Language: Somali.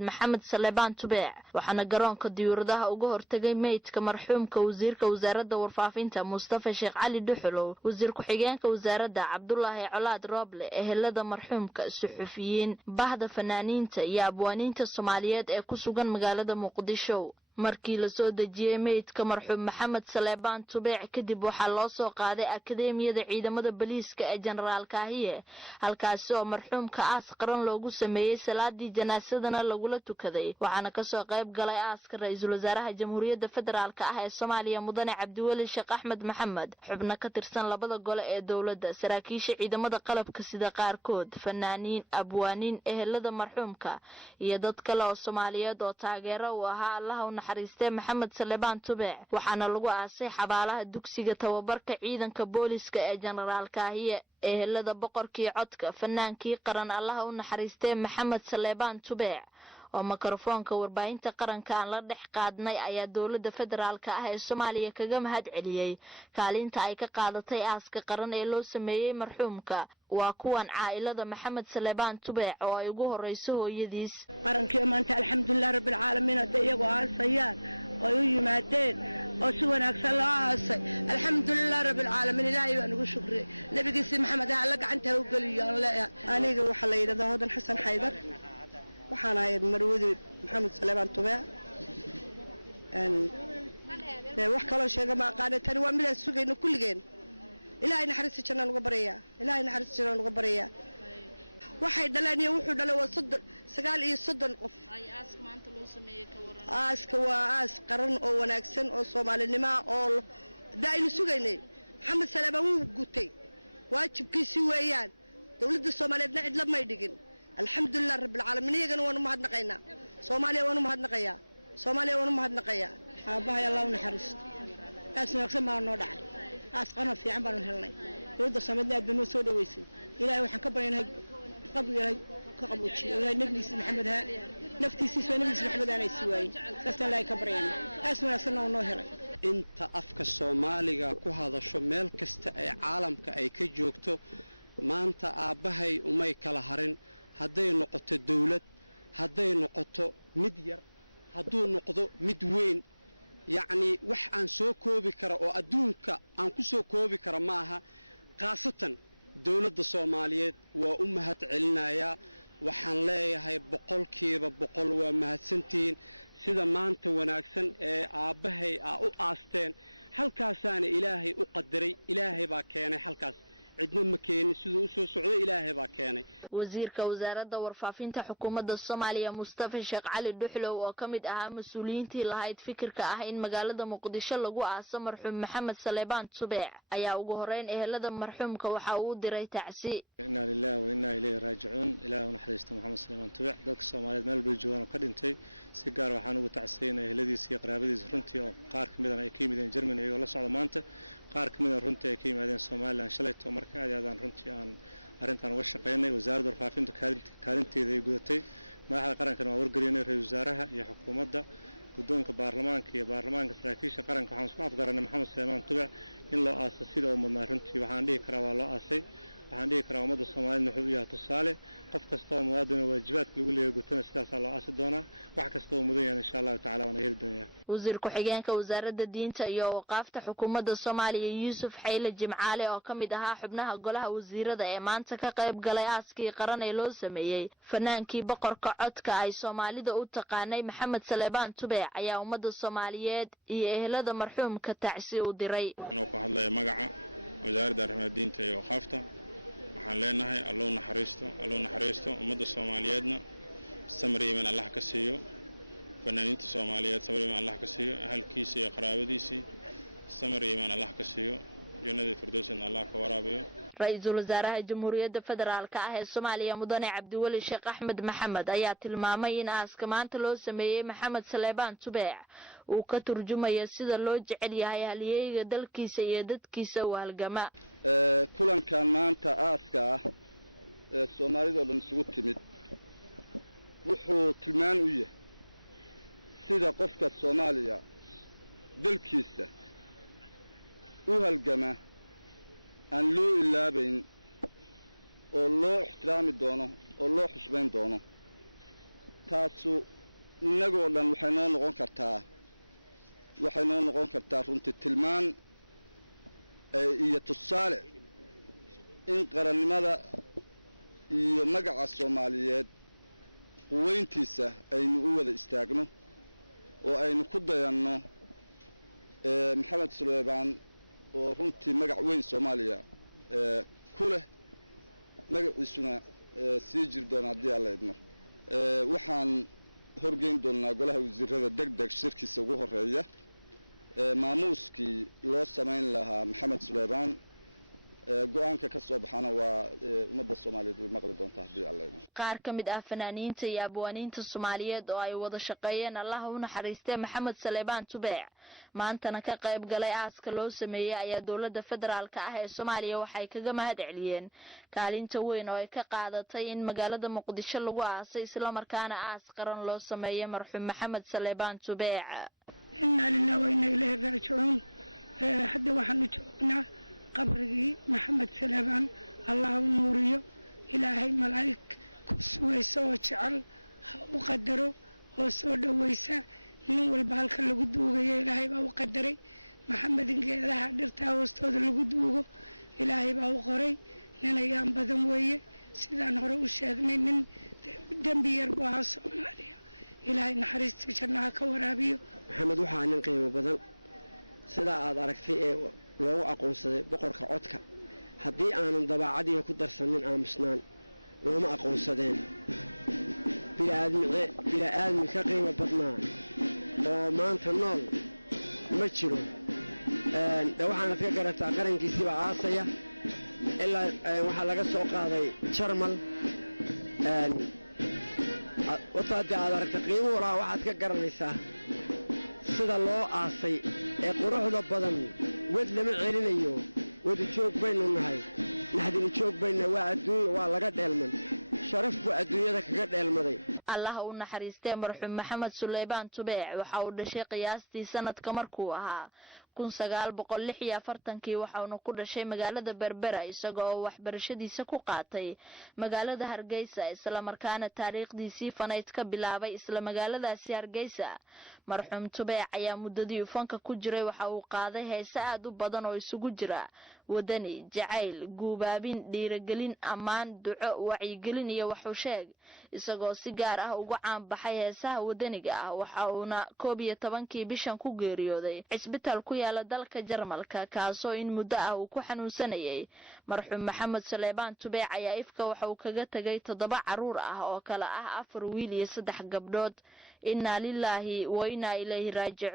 محمد سليبان تبيع وحنا قرانك ديوردها ugu hortagay meydka marxuumka wasiirka wasaaradda warfaafinta Mustafa Sheekh Cali Duxulow wasiir ku-xigeenka wasaaradda Cabdullaahi Colaad Rooble ehelada marxuumka suxufiyiin bahda fanaaniinta iyo abwaaniinta Soomaaliyeed ee ku sugan magaalada Muqdisho markii la soo dejiyay meydka marxuum Maxamed Saleebaan Tubeec kadib waxa loo soo qaaday akademiyada ciidamada booliiska ee General Kaahiye halkaas oo marxuumka aas qaran loogu sameeyay salaadii janaasadana lagula tukaday waxaana ka soo qayb galay aaska ra'iisul wasaaraha Jamhuuriyadda Federaalka ah ee Soomaaliya Mudane Cabdiweli Sheekh Axmed Maxamed xubno ka tirsan labada gole ee dawladda saraakiisha ciidamada qalabka sida qaarkood fanaaniin abwaaniin ehelada marxuumka iyo dad kale oo Soomaaliyeed oo taageero u ahaa Allah xariiste Maxamed Saleebaan Tubeec waxaana lagu aasay xabaalaha dugsiga tababarka ciidanka booliiska ee General Kaahiye ehelada boqorkii codka fanaankii qaran Allah u naxariiste Maxamed Saleebaan Tubeec oo mikrofoonka warbaahinta qaranka aan la dhex qaadnay ayaa dawladda federaalka ah ee Soomaaliya kaga mahad celiyay kaalinta ay ka qaadatay aaska qaran ee loo sameeyay marxuumka waa kuwan caa'ilada Maxamed Saleebaan Tubeec oo ay ugu horeyso hooyadiis qaranka maanta alxamdulillah rabbil caalamiin ayagoo aasayaan oo u yimaadeen oo si wanaagsan loo aasay alxamdulillah rabbil caalamiin ilaahay waan ugu shukriye nabigiisa maxamed alla gacanta u galiyo aniga waxa la yiraahdaa Hodan Xasan Xaydar waxaan ahay marwadi Maxamed Saleebaan Tubeec wax kale sheega ma qaanay tani waa mid aan sugayno kulligeen ilaahay naxariis jannada uga bariyaa ilaahay naxariis jannada uga bariyaa waxay dhaleen iyo wuxuu dhalay waa 39 qof ay aaska maanta loo sameeyay ka waran aaska waa aas qaran oo wanaagsan oo Soomaalinimo oo daaynu sugaynay Maxamed Saleebaan wuu gutay waajibkiisii weeyaan dawladda Soomaaliyeedna cid lama dhigin alxamdulillah rabbil caalamiin iyagana waanu mahadnaqaynaa Soomaaliya waanu mahadnaqayaa aabahay Allah u naxariisto aas wanaagsan ma noo dhacay aasqana fiican baan helnay dawladda Soomaaliyeed aad baan soo dhaweysay ilaahay waxaan ka baryaynaa qabyahay ka qabuujiyo ilaahay nabigiisa Maxamed ha naftiisa nabigiisa Maxamed aanay suwaayay saasaan ilaahay ka baryaynaa aas wanaagsan oo noo helay inta afka Soomaaliga ku hadasho meel kasta ay caalamka ay ka joogto maanta aabahay umay kala harin hadday noqoto dawlad hadday noqoto mid yar hadduu noqdo mid weyn yacni wax aan soo koobi karo oo adduunka aan ku soo koobi karo maaha qaasatan dawladda Soomaaliyeed waa u mahad celinayaa waxaan leeyahay boqolkiiba boqol waa mahadsantiin sida maanta wanaagsan ee aabahay u aasteen halkaasaana ilaahay u qadaray ilaahay baa keenay halkaas cidna ma keenin sidoo u soo socday ilaahay baa keenay wasiirka wasaaradda warfaafinta xukuumadda Soomaaliya Mustafa Sheekh Cali Duxulow oo kamid ahaa mas'uuliyiintii lahayd fikirka ah in magaalada Muqdisho lagu aaso marxuum Maxamed Saleebaan Tubeec ayaa ugu horeyn ehelada marxuumka waxa uu diray tacsi inna lillahi wa inna ilayhi raaji'uun ilaahu naxariisto Maxamed Saleebaan Tubeec dadka Soomaaliyeed meel bay joogaan oo ka dhintay si gaar waxaan ugu tacsiinay eheladiisa iyo qaraabadiisa runtii oo qaar kamid ah ay ka yimideen Germany iyagoo la socdo maanta qaar kamid ah runtii ay ka yimaadeen Soomaaliland shalayto marka aad runtii aan arintan uga shaqeynay wasaaradda warfaafinta kaalinteeda ay gudatay madaxda qarankan waa wargelinay ra'iisul wasaaraha iyo xukuumadda guddoonka baarlamaanka iyo baarlamaanka saraakiisha qaranka waxaan isku afgaranay Maxamed Saleebaan Tubeec in loo aaso sida uu mudnaa runtii waxaan dhihi karaa waa loo aasay waxaan dhihi karaa ummadda Soomaaliyeed wuxuu u yahay tusaale qof kasta oo muwaadin waajibaadka lagu leeyahay gutana sidaas loo aasi doonaa wax kasta oo mudan yahay insha Allah taala waan heli doonaa wasiir ku-xigeenka wasaaradda diinta iyo waqaafta xukuumadda Soomaaliya Yuusuf Xayle Jimcaale oo kamid ahaa xubnaha golaha wasiirada ee maanta ka qayb galay aaskii qaran ee loo sameeyay fanaankii boqorka codka ay Soomaalida u taqaanay Maxamed Saleebaan Tubeec ayaa ummadda Soomaaliyeed iyo ehelada marxuumka tacsi u diray anoo ku hadlaya magaca wasaaradda arrimaha diinta iyo waqaafta waxaan leenahay Allahu naxariisto ummadda Soomaaliyeedna samir iimaan Allah ka siiyo fanaaniinta Soomaaliyeed samir iimaan Allah ka siiyo ahalkiisa iyo qaraabadiisa samir iimaan Allah ka siiyo jannada firdawsna Allah ka waraabiyo ra'iisul wasaaraha Jamhuuriyadda Federaalka ah ee Soomaaliya Mudane Cabdiweli Sheekh Axmed Maxamed ayaa tilmaamay in aaska maanta loo sameeyay Maxamed Saleebaan Tubeec uu ka turjumayo sida loo jecel yahay halyeeyga dalkiisa iyo dadkiisa u halgama kulankan maanta aaska ah ee Soomaalida oo dhan isugu timid wuxuu tilmaan u yahay sida qofka Soomaaliya dalkiisa u halgama aan loo ilaabayn oo loo ixtiraami doono oo loo xusbayn doono taasu innagoo dhan waxay noo noqon kartaa runtii tilmaan iyo tusaale in qarannimada iyo magaca Soomaaliyeed quweyntiisa aynu u wada istaagno oo aynu ku dayanno Maxamed Suleymaan oo runtii magac weyn Soomaaliya ku leh magaciisuna sii jiri doona haddii alla idmo waxaan horgeyn doonaa golaha wasiirada degdeg shirkiisa ugu horeeya maamuuskii loo samayn lahaa Maxamed Suleymaan go'aanka ka soo baxana waa ummadda Soomaaliyeed way maqli doontaa haddii alla idmo qaar ka mid ah fanaaniinta iyo abwaaniinta Soomaaliyeed oo ay wada shaqeeyeen Allah u naxariistay Maxamed Suleymaan Tubeec maantana ka qayb galay aaska loo sameeyay ayaa dawladda federaalka ah ee Soomaaliya waxay kaga mahad celiyeen kaalinta weyn oo ay ka qaadatay in magaalada Muqdisho lagu aasay isla markaana aas qaran loo sameeyay marxuum Maxamed Suleymaan Tubeec inna lillahi wa inna ilayhi raaji'uun hadda waxaan joognaa qabrigii Maxamed Suleymaan Allah u nuuriyo ilaahay malaa'ik ku suwayso oo jecel ha u qadaro oo soo dhawaysa nin walba halka lagu duugayo ilaahay baa u qadaray maxamed ingeedaha dhirta hoostooda lagu duugo ilaahay baa u qoray nin ayaan badan weeye sidaan hore u sheegnay nin dambi yar buu ahaa Soomaaliya ilaahay naxariistii jannaha ka waraabiyo maxamed waxaa nin qiimo badan sida aad aragtay ee loogu aqoonsaday boqorka codka haddii aanu dabaacadiya ku darsanin aamusnaan looma aqoonsadeen bini'aadmi ka qiimo badnaa oo maanta nool ma jiro waxaanad ka garataa qarankiisiibaa aasaya ilaa waxaa laga soo qaaday jarmal wataadii aad aragta qiimuhu lahaa waxaad ka garanaysaa sida loo aasay ee quruxda badan wad lama celinayo wada joog baynu nahay naxdina joog bayna waa adduunya waa laga dheelman sharaf buu adduunyada kaga dheelmaday Allah u naxariistay marxuum Maxamed Suleymaan Tubeec waxa uu dhashay qiyaastii sanadka markuu ahaa 1946 waxaanu ku dhashay magaalada Berbera isagoo waxbarashadiisa ku qaatay magaalada Hargeysa isla markaana taariikhdiisii fanayd ka bilaabay isla magaaladaasi Hargeysa marxuum Tubeec ayaa muddadii fanka ku jiray waxa uu qaaday heeso aad u badan oo isugu jira wadani jacayl guubaabin dhiirigelin ammaan duco wacyigelin iyo wax u sheeg isagoo si gaar ah ugu caan baxay heesaha wadaniga ah waxa uuna 11kii bishan ku geeriyooday isbitaal ku yaala dalka Jarmalka kaasoo in muddo ah uu ku xanuunsanayay marxuum Maxamed Suleymaan Tubeec ayaa ifka waxa uu kaga tagay 7 caruur ah oo kala ah 4 wiil iyo 3 gabdhood inna lillahi wa inna ilayhi raaji'uun